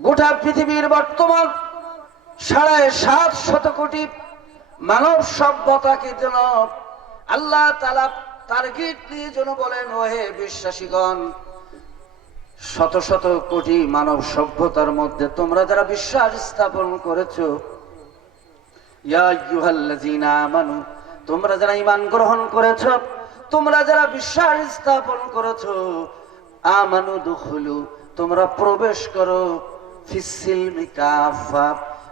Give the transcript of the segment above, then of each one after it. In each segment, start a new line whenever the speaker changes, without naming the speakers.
গোটা পৃথিবীর বর্তমান সাড়ে সাত শত কোটি মানব সভ্যতাকে যেন আল্লাহ টার্গেট নিয়ে যেন বলেন, ওহে বিশ্বাসীগণ, শত শত কোটি মানব সভ্যতার মধ্যে তোমরা যারা বিশ্বাস স্থাপন করেছ তোমরা যারা ঈমান গ্রহণ করেছ, তোমরা যারা বিশ্বাস স্থাপন করেছ আমানু দুখুলু, তোমরা প্রবেশ করো ফিসিলমি কাফা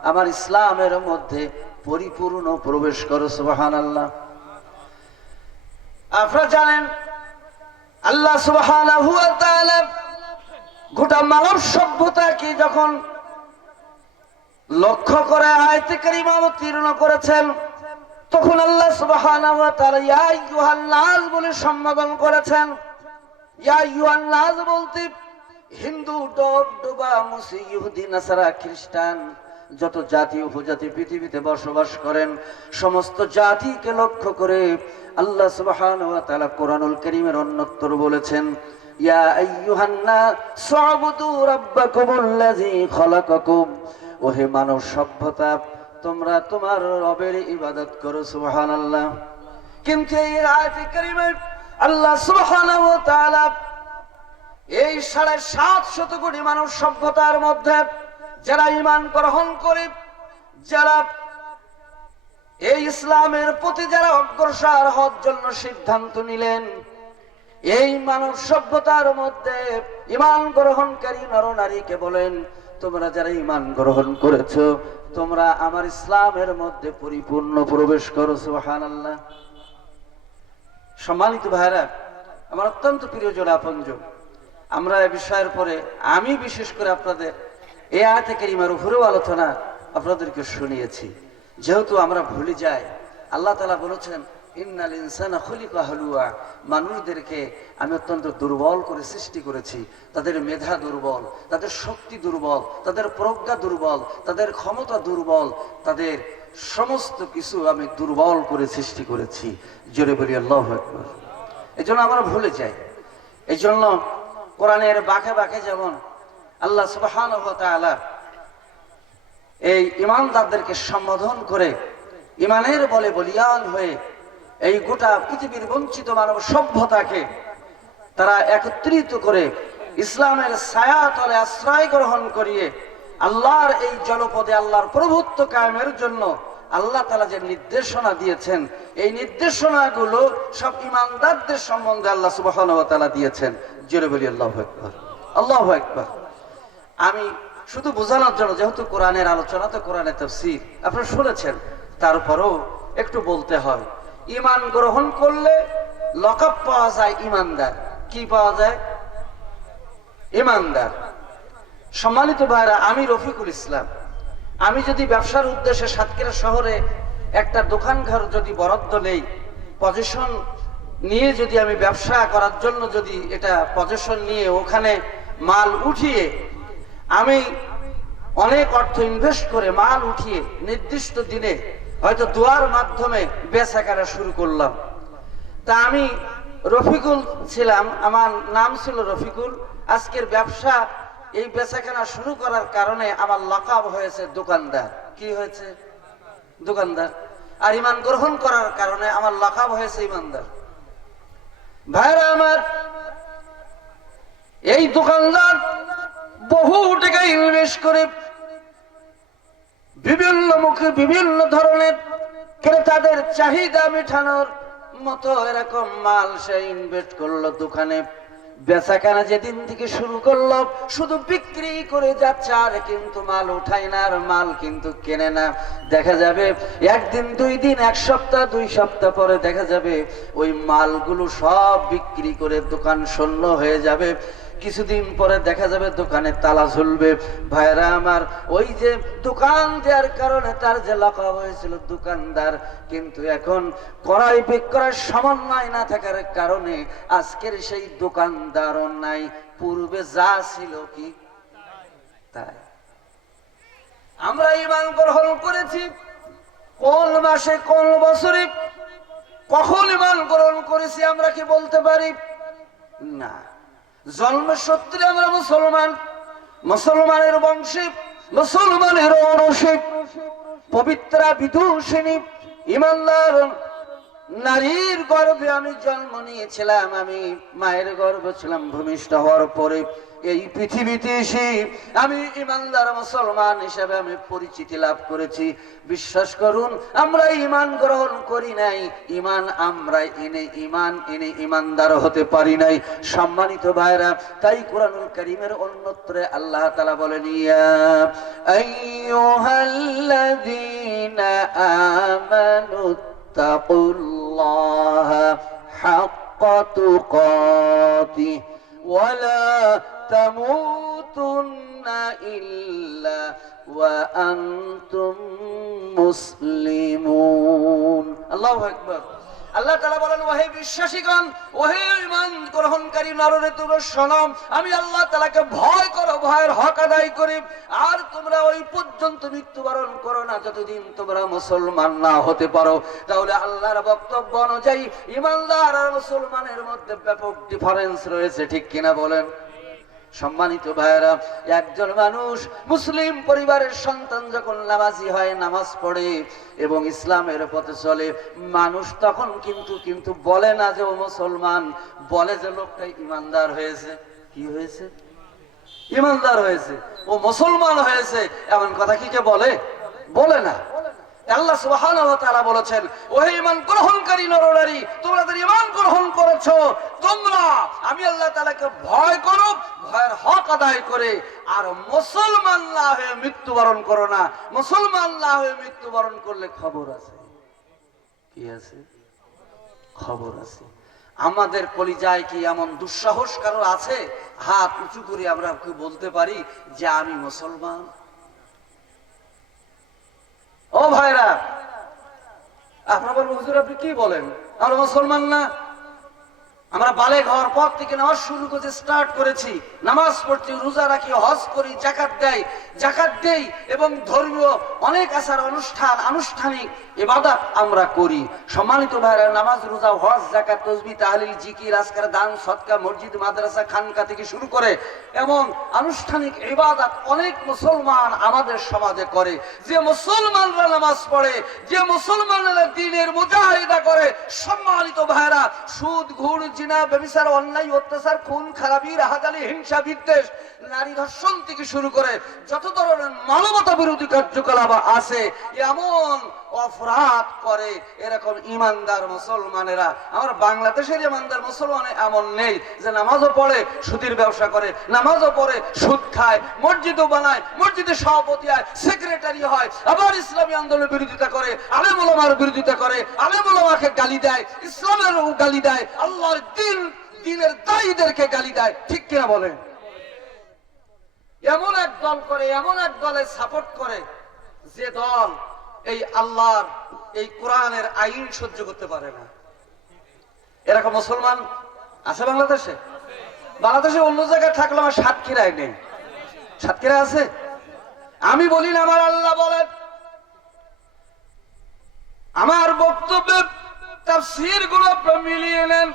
আমার ইসলামের মধ্যে পরিপূর্ণ প্রবেশ করো, সুবহানাল্লাহ। আপনারা জানেন, আল্লাহ তাআলা গোটা মানব সভ্যতাকে যখন লক্ষ্য করে আয়তে কারিমা অবতীর্ণ করেছেন, তখন আল্লাহ নাস বলে সম্বোধন করেছেন। বলতে, হিন্দু, ডব, ডোবা নাসারা, খ্রিস্টান, যত জাতি, উপজাতি পৃথিবীতে বসবাস করেন, সমস্ত জাতিকে লক্ষ্য করে আল্লাহ তাআলা কোরআনুল অন্যত্তর বলেছেন, ইয়া আইয়ুহান নাস, সুবুদু ওহে মানব সভ্যতা, তোমরা তোমার রবের ইবাদত করো, সুবহানাল্লাহ। কিন্তু এই আয়াতে আল্লাহ এই সাড়ে সাত শত কোটি মানব সভ্যতার মধ্যে যারা ইমান গ্রহণ করে, যারা এই ইসলামের প্রতি যারা অগ্রসর হওয়ার জন্য সিদ্ধান্ত নিলেন, এই মানব সভ্যতার মধ্যে ইমান গ্রহণকারী নরনারীকে বলেন, তোমরা যারা ইমান গ্রহণ করেছ, তোমরা আমার ইসলামের মধ্যে পরিপূর্ণ প্রবেশ করো, সুবহানাল্লাহ। সম্মানিত ভাইরা আমার অত্যন্ত প্রিয়জন আপনজন আমরা এ বিষয়ের পরে আমি বিশেষ করে আপনাদের এ আয়তে কেরিমার উপরেও আলোচনা আপনাদেরকে শুনিয়েছি। যেহেতু আমরা ভুলে যাই, আল্লাহ তালা বলেছেন মানুষদেরকে আমি অত্যন্ত দুর্বল করে সৃষ্টি করেছি। তাদের মেধা দুর্বল, তাদের শক্তি দুর্বল, তাদের প্রজ্ঞা দুর্বল, তাদের ক্ষমতা দুর্বল, তাদের সমস্ত কিছু আমি দুর্বল করে সৃষ্টি করেছি। জোরে বলি, আল্লাহ একবার এই জন্য আমরা ভুলে যাই। এই জন্য কোরআনের বাঁকে বাঁকে যেমন আল্লাহ সুবাহান এই ইমানদারদেরকে সম্বোধন করে, ইমানের বলে বলিয়ান হয়ে এই গোটা পৃথিবীর বঞ্চিত মানব সভ্যতাকে তারা একত্রিত করে ইসলামের ছায়া তলে আশ্রয় গ্রহণ করিয়ে আল্লাহর এই জনপদে আল্লাহর প্রভুত্ব কায়েমের জন্য আল্লাহ তালা যে নির্দেশনা দিয়েছেন, এই নির্দেশনাগুলো সব ইমানদারদের সম্বন্ধে আল্লাহ সুবাহ দিয়েছেন। জোরে বলি, আল্লাহ একবার আল্লাহ একবার আমি শুধু বোঝানোর জন্য, যেহেতু কোরআনের আলোচনা তো কোরআনের তফসির, আপনারা শুনেছেন, তারপরেও একটু বলতে হয়। ইমান গ্রহণ করলে লকআপ পাওয়া যায় ইমানদার। কি পাওয়া যায়? ইমানদার। সম্মানিত ভাইরা আমি রফিকুল ইসলাম। আমি যদি ব্যবসার উদ্দেশ্যে সাতক্ষীরা শহরে একটা দোকান ঘর যদি বরাদ্দ নেই পজিশন নিয়ে যদি আমি ব্যবসা করার জন্য যদি এটা পজিশন নিয়ে ওখানে মাল উঠিয়ে আমি অনেক অর্থ ইনভেস্ট করে মাল উঠিয়ে নির্দিষ্ট দিনে হয়তো দোয়ার মাধ্যমে বেচা কেনা শুরু করলাম। তা আমি রফিকুল ছিলাম, আমার নাম ছিল রফিকুল। আজকের ব্যবসা এই বেচাকেনা শুরু করার কারণে আমার লকাব হয়েছে দোকানদার। কি হয়েছে? দোকানদার। আর ইমান গ্রহণ করার কারণে আমার লকাব হয়েছে ইমানদার ভাইরা আমার, এই দোকানদার বহু টাকা ইনভেস্ট করে বিভিন্ন মুখে বিভিন্ন ধরনের ক্রেতাদের চাহিদা মেটানোর মতো এরকম মাল সে ইনভেস্ট করল দোকানে। বেচাকেনা যেদিন থেকে শুরু করল, শুধু বিক্রি করে যাচ্ছে আর কিন্তু মাল উঠায় না, আর মাল কিন্তু কেনে না। দেখা যাবে একদিন, দুই দিন, এক সপ্তাহ, দুই সপ্তাহ পরে দেখা যাবে ওই মালগুলো সব বিক্রি করে দোকান শূন্য হয়ে যাবে। কিছুদিন পরে দেখা যাবে দোকানে তালা ঝুলবে। ভাইরা আমার, ওই যে দোকান দেওয়ার কারণে তার যে লাফা হয়েছিল দোকানদার, কিন্তু এখন কড়াই বিক্রয়ের সমন্বয় না থাকার কারণে আজকের সেই দোকানদারও নাই। পূর্বে যা ছিল কি? তাই। আমরা ইমান গ্রহণ করেছি। কোন মাসে, কোন বছরে, কখন ইমান গ্রহণ করেছি আমরা কি বলতে পারি? না। জন্মের সত্যি আমরা মুসলমান? মুসলমানের বংশে, মুসলমানের অনুষিক পবিত্রা বিদুষিনী ইমানদার নারীর গর্ভে আমি জন্ম নিয়েছিলাম, আমি মায়ের গর্ভ ছিলাম, ভূমিষ্ঠ হওয়ার পরে। এই পৃথিবীতে এসে আমি ইমানদার মুসলমান হিসেবে আমি পরিচিতি লাভ করেছি বিশ্বাস করুন আমরা ইমান গ্রহণ করি নাই ইমান আমরা এনে ইমান এনে ইমানদার হতে পারি নাই সম্মানিত ভাইরা তাই কোরআনুল করিমের অন্যত্রে আল্লাহ তালা বলেন ইয়া আইয়ুহাল্লাযীনা আমানু اتقوا الله حق تقاته ولا تموتن إلا وأنتم مسلمون. الله أكبر. আল্লাহ তালা বলেন, ওহে বিশ্বাসীগণ, ওহে ইমান গ্রহণকারী নরনে তোমরা শোনাম আমি আল্লাহ তালাকে ভয় করো, ভয়ের হক আদায় করি, আর তোমরা ওই পর্যন্ত মৃত্যুবরণ করো না, যতদিন তোমরা মুসলমান না হতে পারো। তাহলে আল্লাহর বক্তব্য অনুযায়ী ইমানদার আর মুসলমানের মধ্যে ব্যাপক ডিফারেন্স রয়েছে, ঠিক কিনা বলেন? সম্মানিত ভাইয়েরা, একজন মানুষ মুসলিম পরিবারের সন্তান যখন নামাজি হয়, নামাজ পড়ে এবং ইসলামের পথে চলে, মানুষ তখন কিন্তু কিন্তু বলে না যে ও মুসলমান, বলে যে লোকটা ইমানদার হয়েছে। কি হয়েছে? ইমানদার হয়েছে। ও মুসলমান হয়েছে, এমন কথা কি কে বলে? বলে না। আল্লাহ তাআলা বলেছেন, ওহে গ্রহণকারী নরনারী তোমরা গ্রহণ তোমরা আমি আল্লাহ ভয় করো ভয়ের হক আদায় করে, আর মুসলমান না হয়ে মৃত্যুবরণ করো না। মুসলমান না হয়ে মৃত্যুবরণ করলে খবর আছে। কি আছে? খবর আছে। আমাদের কলিজায় কি এমন দুঃসাহস কারও আছে? হাত উঁচু করে আমরা বলতে পারি যে আমি মুসলমান? ও ভাইরা আপনার হুজুর আপনি কি বলেন? আমরা মুসলমান না? আমরা বালে হওয়ার পর থেকে নামাজ শুরু করতে স্টার্ট করেছি। নামাজ পড়ছি রোজা রাখি, হজ করি, জাকাত দেই। জাকাত দেই এবং ধর্মীয় অনেক আচার অনুষ্ঠান, আনুষ্ঠানিক ইবাদত আমরা করি। সম্মানিত ভাইরা নামাজ, রোজা, হজ, জাকাত, তসবি, তাহলিল, জিকির, আজকার দান সৎকা মসজিদ, মাদ্রাসা, খানকা থেকে শুরু করে এবং আনুষ্ঠানিক ইবাদত অনেক মুসলমান আমাদের সমাজে করে। যে মুসলমানরা নামাজ পড়ে, যে মুসলমানরা দিনের মুজাহিদা করে, সম্মানিত ভাইরা সুদ ঘুর জিনা ব্যবিচার অন্যায়, অত্যাচার, খুন, খারাপি, রাহাজালি, হিংসা, বিদ্বেষ, নারী ধর্ষণ থেকে শুরু করে যত ধরনের মানবতা বিরোধী কার্যকলাপ আছে, এমন অপরাধ করে এরকম ইমানদার মুসলমানেরা। আমার বাংলাদেশের ইমানদার মুসলমান এমন নেই যে নামাজও পড়ে সুদের ব্যবসা করে, নামাজও পড়ে, সুদ খায়, মসজিদও বানায়, মসজিদে সভাপতি হয়, সেক্রেটারি হয়, আবার ইসলামী আন্দোলনের বিরোধিতা করে, আলেম ওলামার বিরোধিতা করে, আলেম ওলামাকে গালি দেয়, ইসলামের গালি দেয়, আল্লাহর দিন দিনের দায়ীদেরকে গালি দেয়, ঠিক কিনা বলেন? এমন এক দল করে, এমন এক দলে সাপোর্ট করে যে দল এই আল্লাহর, এই কোরআনের আইন সহ্য করতে পারে না। এরকম মুসলমান আছে বাংলাদেশে? বাংলাদেশে অন্য জায়গায় থাকলে আমার সাতক্ষীরায় নেই। সাতক্ষীরা আছে? আমি বলি না, আমার আল্লাহ বলেন। আমার বক্তব্যে তাফসীরগুলো মিলিয়ে নেন।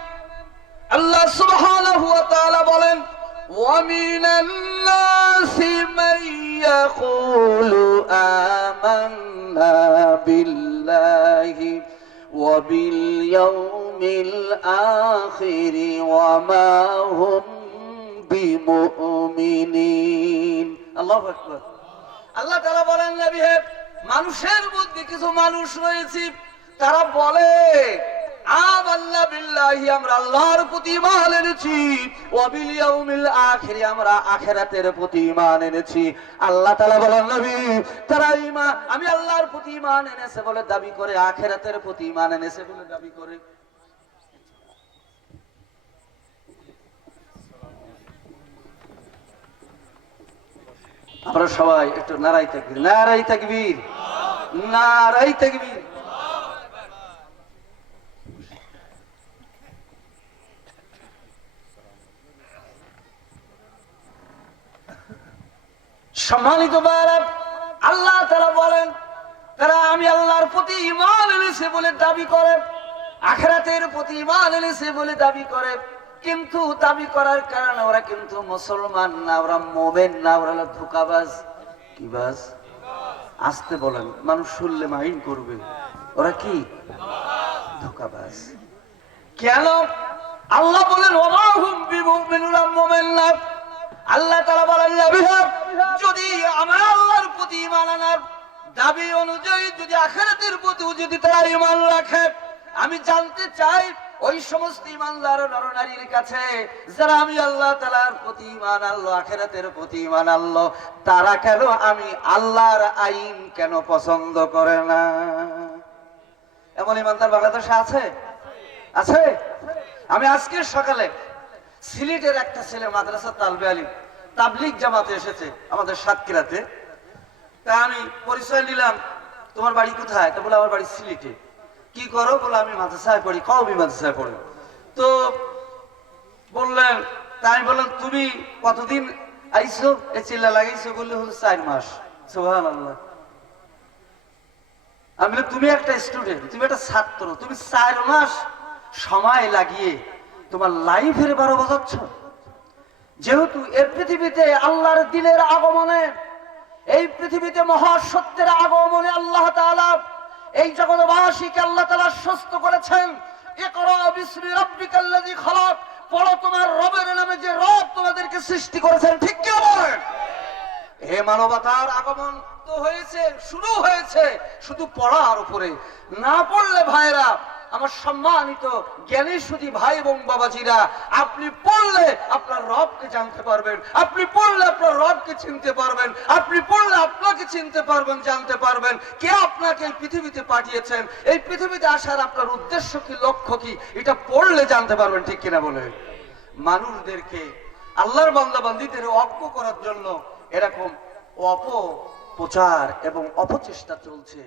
আল্লাহ সুবহানাহু ওয়া তাআলা বলেন, ওয়া মিনান নাসি মান ইয়াকুলু আমান্না বিল্লাহি ওয়া বিল ইয়াউমিল আখির ওয়া মা হুম বিমুমিনিন। আল্লাহু আকবার। আল্লাহ তাআলা বলেন, নবী হে, মানুষের মধ্যে কিছু মানুষ রয়েছে, তারা বলে আমরা দাবি করে সবাই একটু নারাই থাকবি নারাই থাকবীর নারাই থাকবীর সম্মানিত ভাইরা, আল্লাহ তারা বলেন তারা আমি আল্লাহর প্রতি ইমান এনেছে বলে দাবি করে। আখেরাতের প্রতি ইমান এনেছে বলে দাবি করে। কিন্তু দাবি করার কারণে ওরা কিন্তু মুসলমান না, ওরা মোমেন না, ওরা ধোকাবাজ। কি বাজ? আসতে বলেন, মানুষ শুনলে মাইন করবে। ওরা কি? ধোকাবাজ। কেন? আল্লাহ বলেন আল্লাহ তাআলা বলেন যদি আমার আল্লাহর প্রতি ঈমান আনার দাবি অনুযায়ী যদি আখেরাতের প্রতি যদি তারা ইমান রাখে, আমি জানতে চাই ওই সমস্ত ইমানদার নরনারীর কাছে, যারা আমি আল্লাহ তাআলার প্রতি ঈমান আনলো, আখিরাতের প্রতি ঈমান আনলো, তারা কেন আমি আল্লাহর আইন কেন পছন্দ করে না? এমন ইমানদার বাংলাদেশে আছে? আছে? আমি আজকে সকালে সিলেটের একটা ছেলে মাদ্রাসা তালবে আলিম তাবলিক জামাতে এসেছে আমাদের সাতক্ষীরাতে। তা আমি পরিচয় নিলাম, তোমার বাড়ি কোথায়? তা বলে, আমার বাড়ি সিলেটে। কি করো? বলে, আমি মাদ্রাসায় পড়ি কবি মাদ্রাসায় পড়ি। তো বললেন, তা আমি বললাম, তুমি কতদিন আইসো এ চিল্লা লাগাইছো, বললে হলো চার মাস। সোহান তুমি একটা স্টুডেন্ট তুমি একটা ছাত্র, তুমি চার মাস সময় লাগিয়ে তোমার লাইফের বারো বাজাচ্ছ। যেহেতু এর পৃথিবীতে আল্লাহর দিনের আগমনে এই পৃথিবীতে মহাসত্যের আগমনে আল্লাহ এই জগৎবাসীকে আল্লাহ তালা সুস্থ করেছেন। পড়ো তোমার রবের নামে যে রব তোমাদেরকে সৃষ্টি করেছেন, ঠিক বলেন? হে মানবতার আগমন তো হয়েছে, শুরু হয়েছে, শুধু পড়ার উপরে। না পড়লে ভাইরা আমার সম্মানিত জ্ঞানী শুধু ভাই এবং বাবাজিরা, আপনি পড়লে আপনার রবকে জানতে পারবেন, আপনি পড়লে আপনার রবকে চিনতে পারবেন, আপনি পড়লে আপনাকে চিনতে পারবেন, জানতে পারবেন কে আপনাকে এই পৃথিবীতে পাঠিয়েছেন, এই পৃথিবীতে আসার আপনার উদ্দেশ্য কি, লক্ষ্য কি, এটা পড়লে জানতে পারবেন ঠিক কিনা বলে। মানুষদেরকে, আল্লাহর বান্দা বান্দিদের অজ্ঞ করার জন্য এরকম অপপ্রচার এবং অপচেষ্টা চলছে।